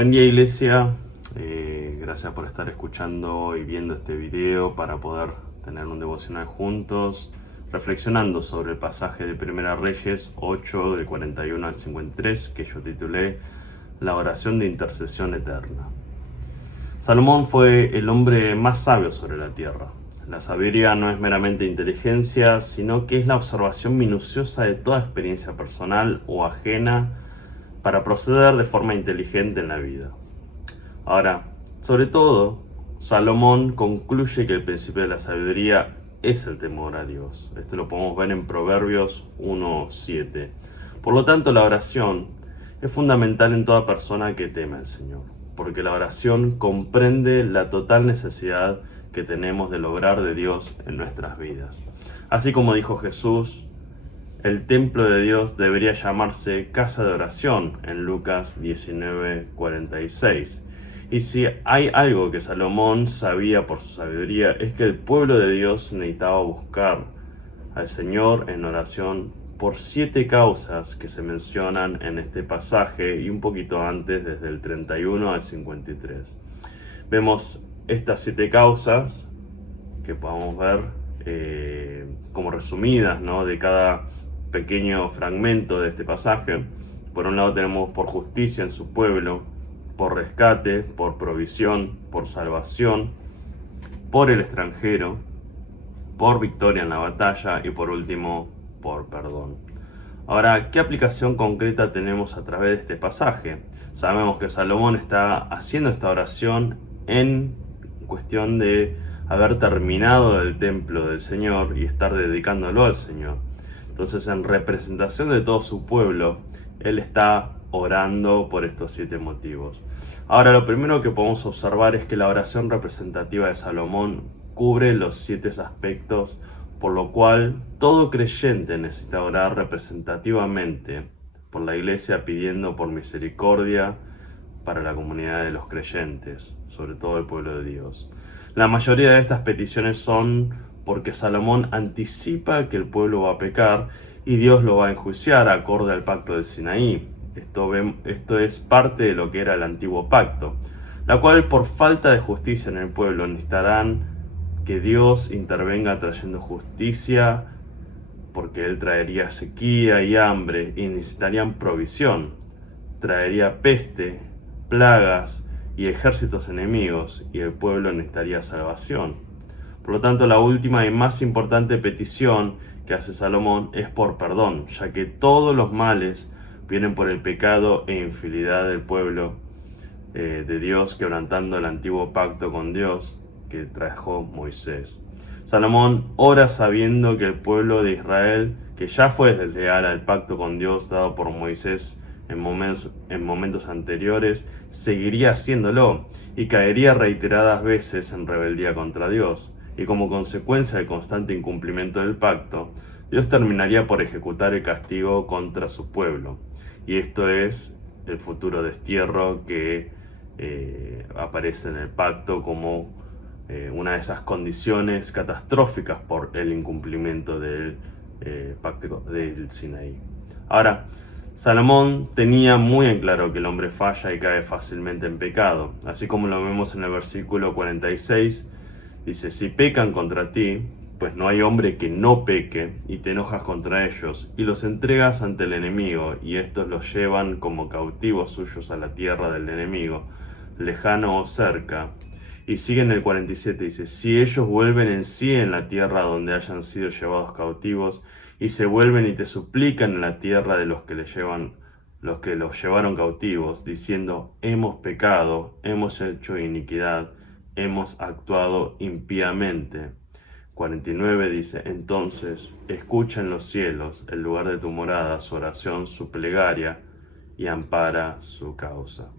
Buen día, iglesia. Gracias por estar escuchando y viendo este video para poder tener un devocional juntos, reflexionando sobre el pasaje de Primera Reyes 8, del 41 al 53, que yo titulé La oración de intercesión eterna. Salomón fue el hombre más sabio sobre la tierra. La sabiduría no es meramente inteligencia, sino que es la observación minuciosa de toda experiencia personal o ajena para proceder de forma inteligente en la vida. Ahora, sobre todo, Salomón concluye que el principio de la sabiduría es el temor a Dios. Esto lo podemos ver en Proverbios 1:7. Por lo tanto, la oración es fundamental en toda persona que teme al Señor, porque la oración comprende la total necesidad que tenemos de lograr de Dios en nuestras vidas. Así como dijo Jesús, el templo de Dios debería llamarse casa de oración en Lucas 19:46. Y si hay algo que Salomón sabía por su sabiduría, es que el pueblo de Dios necesitaba buscar al Señor en oración por 7 causas que se mencionan en este pasaje y un poquito antes, desde el 31 al 53. Vemos estas 7 causas que podemos ver como resumidas, ¿no?, de cada pequeño fragmento de este pasaje. Por un lado tenemos por justicia en su pueblo, por rescate, por provisión, por salvación, por el extranjero, por victoria en la batalla y por último, por perdón. Ahora, ¿qué aplicación concreta tenemos a través de este pasaje? Sabemos que Salomón está haciendo esta oración en cuestión de haber terminado el templo del Señor y estar dedicándolo al Señor. Entonces, en representación de todo su pueblo, él está orando por estos 7 motivos. Ahora, lo primero que podemos observar es que la oración representativa de Salomón cubre los 7 aspectos, por lo cual todo creyente necesita orar representativamente por la iglesia, pidiendo por misericordia para la comunidad de los creyentes, sobre todo el pueblo de Dios. La mayoría de estas peticiones son porque Salomón anticipa que el pueblo va a pecar y Dios lo va a enjuiciar acorde al pacto del Sinaí. Esto es parte de lo que era el antiguo pacto, la cual por falta de justicia en el pueblo necesitarán que Dios intervenga trayendo justicia, porque Él traería sequía y hambre y necesitarían provisión, traería peste, plagas y ejércitos enemigos, y el pueblo necesitaría salvación. Por lo tanto, la última y más importante petición que hace Salomón es por perdón, ya que todos los males vienen por el pecado e infidelidad del pueblo de Dios, quebrantando el antiguo pacto con Dios que trajo Moisés. Salomón ora sabiendo que el pueblo de Israel, que ya fue desleal al pacto con Dios dado por Moisés en momentos anteriores, seguiría haciéndolo y caería reiteradas veces en rebeldía contra Dios. Y como consecuencia del constante incumplimiento del pacto, Dios terminaría por ejecutar el castigo contra su pueblo. Y esto es el futuro destierro que aparece en el pacto como una de esas condiciones catastróficas por el incumplimiento del pacto del Sinaí. Ahora, Salomón tenía muy en claro que el hombre falla y cae fácilmente en pecado, así como lo vemos en el versículo 46. Dice, si pecan contra ti, pues no hay hombre que no peque, y te enojas contra ellos, y los entregas ante el enemigo, y estos los llevan como cautivos suyos a la tierra del enemigo, lejano o cerca. Y sigue en el 47, dice, si ellos vuelven en sí en la tierra donde hayan sido llevados cautivos, y se vuelven y te suplican en la tierra de los que los llevaron cautivos, diciendo, hemos pecado, hemos hecho iniquidad, hemos actuado impíamente. 49 dice, entonces escucha en los cielos, el lugar de tu morada, su oración, su plegaria, y ampara su causa.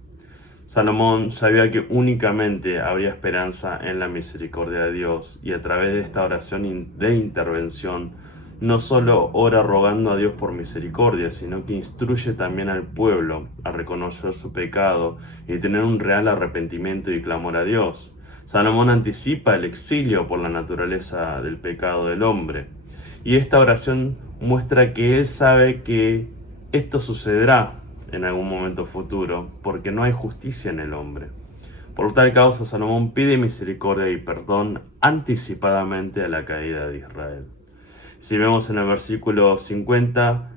Salomón sabía que únicamente habría esperanza en la misericordia de Dios, y a través de esta oración de intervención no solo ora rogando a Dios por misericordia, sino que instruye también al pueblo a reconocer su pecado y tener un real arrepentimiento y clamor a Dios. Salomón anticipa el exilio por la naturaleza del pecado del hombre, y esta oración muestra que él sabe que esto sucederá en algún momento futuro, porque no hay justicia en el hombre. Por tal causa, Salomón pide misericordia y perdón anticipadamente a la caída de Israel. Si vemos en el versículo 50,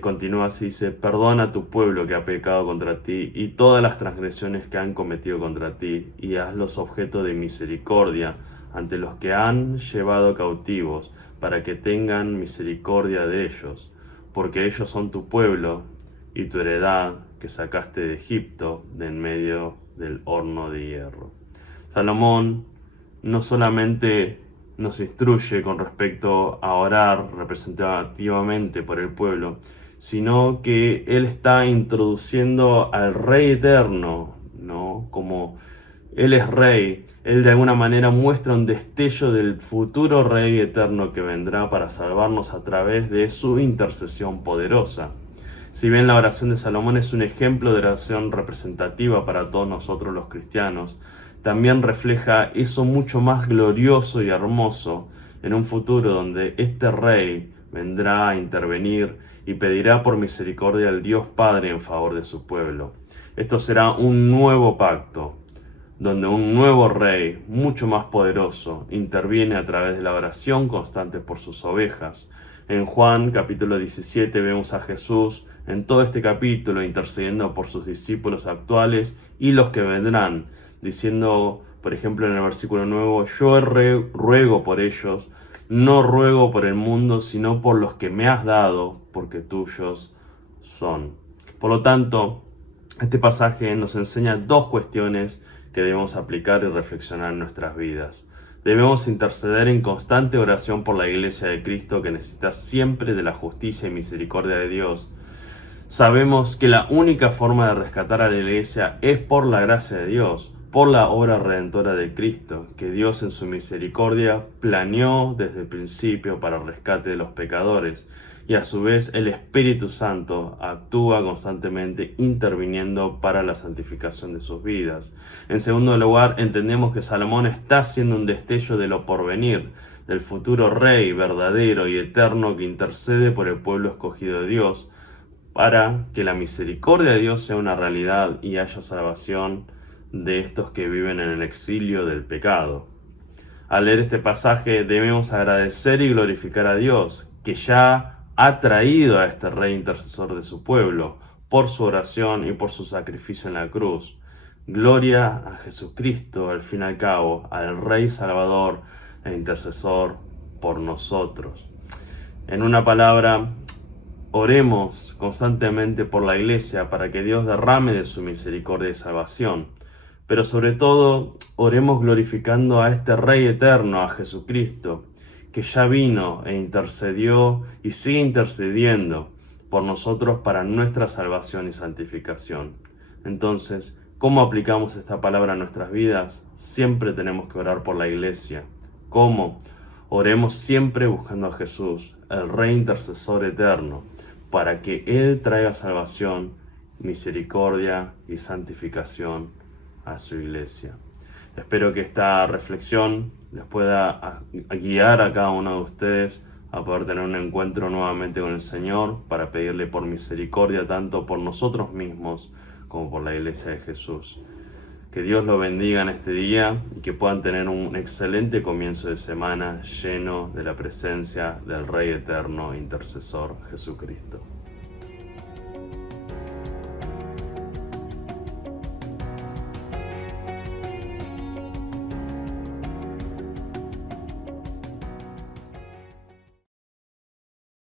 continúa así, dice: perdona a tu pueblo que ha pecado contra ti y todas las transgresiones que han cometido contra ti, y hazlos objeto de misericordia ante los que han llevado cautivos, para que tengan misericordia de ellos, porque ellos son tu pueblo y tu heredad que sacaste de Egipto, de en medio del horno de hierro. Salomón no solamente nos instruye con respecto a orar representativamente por el pueblo, sino que él está introduciendo al Rey eterno, ¿no? Como él es Rey, él de alguna manera muestra un destello del futuro Rey eterno que vendrá para salvarnos a través de su intercesión poderosa. Si bien la oración de Salomón es un ejemplo de oración representativa para todos nosotros los cristianos, también refleja eso mucho más glorioso y hermoso en un futuro donde este Rey vendrá a intervenir y pedirá por misericordia al Dios Padre en favor de su pueblo. Esto será un nuevo pacto, donde un nuevo Rey, mucho más poderoso, interviene a través de la oración constante por sus ovejas. En Juan capítulo 17 vemos a Jesús en todo este capítulo intercediendo por sus discípulos actuales y los que vendrán, diciendo, por ejemplo, en el versículo 9, yo ruego por ellos, no ruego por el mundo, sino por los que me has dado, porque tuyos son. Por lo tanto, este pasaje nos enseña dos cuestiones que debemos aplicar y reflexionar en nuestras vidas. Debemos interceder en constante oración por la Iglesia de Cristo, que necesita siempre de la justicia y misericordia de Dios. Sabemos que la única forma de rescatar a la Iglesia es por la gracia de Dios, por la obra redentora de Cristo, que Dios en su misericordia planeó desde el principio para el rescate de los pecadores, y a su vez el Espíritu Santo actúa constantemente interviniendo para la santificación de sus vidas. En segundo lugar, entendemos que Salomón está haciendo un destello de lo porvenir, del futuro Rey verdadero y eterno que intercede por el pueblo escogido de Dios, para que la misericordia de Dios sea una realidad y haya salvación de estos que viven en el exilio del pecado. Al leer este pasaje debemos agradecer y glorificar a Dios, que ya ha traído a este Rey intercesor de su pueblo, por su oración y por su sacrificio en la cruz. Gloria a Jesucristo, al fin y al cabo, al Rey Salvador e intercesor por nosotros. En una palabra, oremos constantemente por la Iglesia para que Dios derrame de su misericordia y salvación. Pero sobre todo, oremos glorificando a este Rey eterno, a Jesucristo, que ya vino e intercedió y sigue intercediendo por nosotros para nuestra salvación y santificación. Entonces, ¿cómo aplicamos esta palabra a nuestras vidas? Siempre tenemos que orar por la Iglesia. ¿Cómo? Oremos siempre buscando a Jesús, el Rey intercesor eterno, para que Él traiga salvación, misericordia y santificación a su Iglesia. Espero que esta reflexión les pueda guiar a cada uno de ustedes a poder tener un encuentro nuevamente con el Señor, para pedirle por misericordia tanto por nosotros mismos como por la Iglesia de Jesús. Que Dios los bendiga en este día y que puedan tener un excelente comienzo de semana lleno de la presencia del Rey eterno e intercesor Jesucristo.